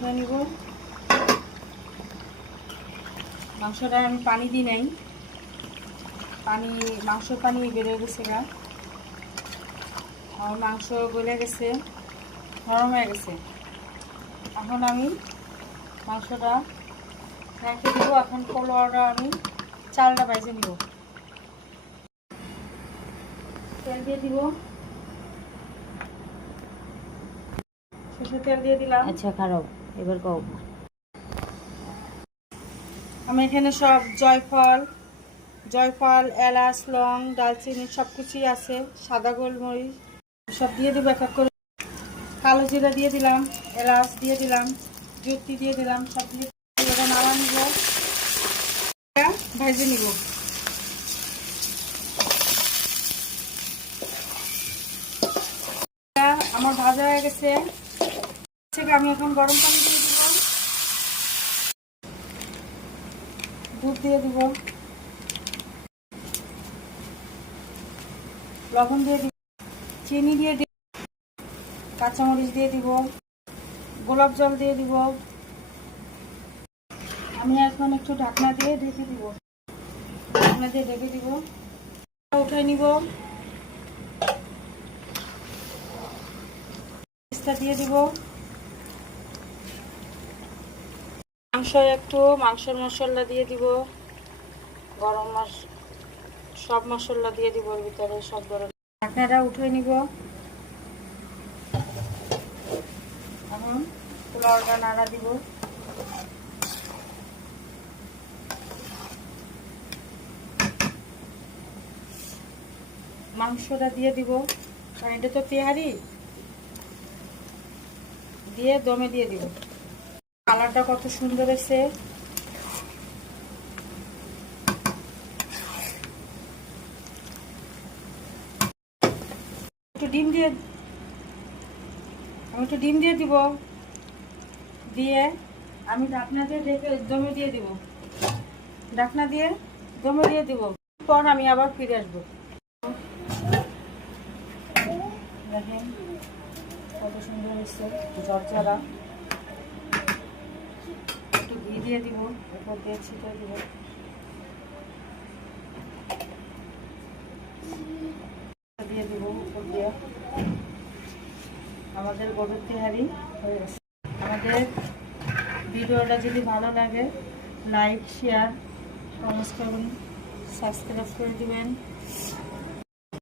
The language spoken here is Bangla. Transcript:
উঠে নিব। মাংসটা আমি পানি দিই নাই, মাংসর পানি বেড়ে গেছে গা। আমার মাংস গলে গেছে, নরম হয়ে গেছে। এখন আমি মাংসটা রেখে দিব। এখন পোলাওটা আমি চালটা ভেজে নিব। তেল দিয়ে দিব, সরষের তেল দিয়ে দিলাম। আচ্ছা খারাপ, এবার কও। আমি এখানে সব জয়ফল, এলাচ, লং, দালচিনি সব কিছুই আছে, সাদা গোলমরিচ সব দিয়ে দেবো এক এক করে। কালো জিরা দিয়ে দিলাম, এলাচ দিয়ে দিলাম, জুতি দিয়ে দিলাম, সব দিয়ে নাড়া নিব, ভেজে নিব। আমার ভাজা হয়ে গেছে। আমি এখন গরম পানি দিয়ে দিব, দুধ দিয়ে দিব, লবণ দিয়ে দিব, চিনি দিয়ে দিব, কাঁচামরিচ দিয়ে দিব, গোলাপ জল দিয়ে দিব। আমি এখন একটু ঢাকনা দিয়ে ঢেকে দিব, উঠাই নিব। দিয়ে দিব মাংসের মশলা দিয়ে দিব, গরম সব মশলা দিয়ে দিব এর ভিতরে, সব ধরনের। ঢাকনাটা উঠে নিব। এখন পোলাওটা নাড়া দিব। মাংসটা দিয়ে দিব, কারণ এটা তো তেহারি, দিয়ে দমে দিয়ে দিব। কালারটা কত সুন্দর এসে। একটু ডিম দিয়ে দিব, দিয়ে আমি ঢাকনা দিয়ে দমে দিয়ে দিব। ঢাকনা দিয়ে দমে দিয়ে দিব, পর আমি আবার ফিরে আসবো। দেখেন কত সুন্দর হচ্ছে ঝরঝরা। একটু ঘি দিয়ে দিব, এরপর দিয়ে ছিটিয়ে দিব। দিয়ে দিব উপর দিয়ে। আমাদের গরুর তেহারি হয়ে গেছে। আমাদের ভিডিওটা যদি ভালো লাগে, লাইক, শেয়ার, কমেন্ট করুন, সাবস্ক্রাইব করে দিবেন।